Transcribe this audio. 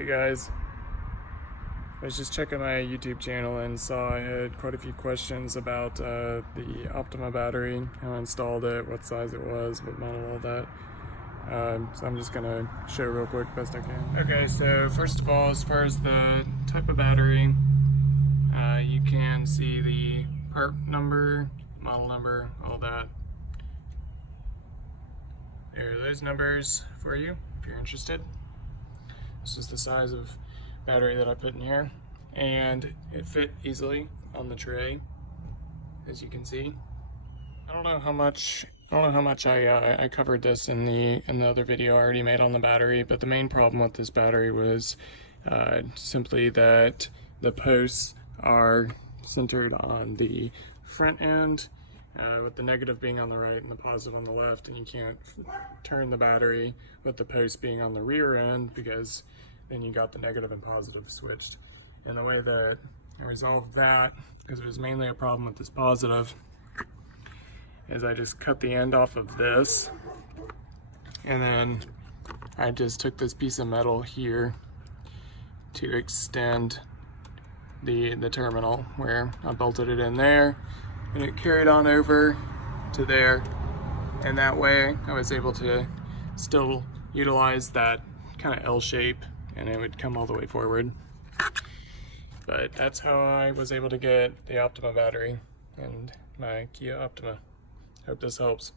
Hey guys, I was just checking my YouTube channel and saw I had quite a few questions about the Optima battery, how I installed it, what size it was, what model, all that. So I'm just gonna show real quick best I can. Okay, so first of all, as far as the type of battery, you can see the part number, model number, all that. There are those numbers for you if you're interested. This is the size of battery that I put in here, and it fit easily on the tray, as you can see. I don't know how much I covered this in the other video I already made on the battery, but the main problem with this battery was simply that the posts are centered on the front end, with the negative being on the right and the positive on the left, and you can't turn the battery with the post being on the rear end because then you got the negative and positive switched. And the way that I resolved that, because it was mainly a problem with this positive, is I just cut the end off of this, and then I just took this piece of metal here to extend the terminal, where I bolted it in there, and it carried on over to there, and that way I was able to still utilize that kind of L shape, and it would come all the way forward. But that's how I was able to get the Optima battery and my Kia Optima. Hope this helps.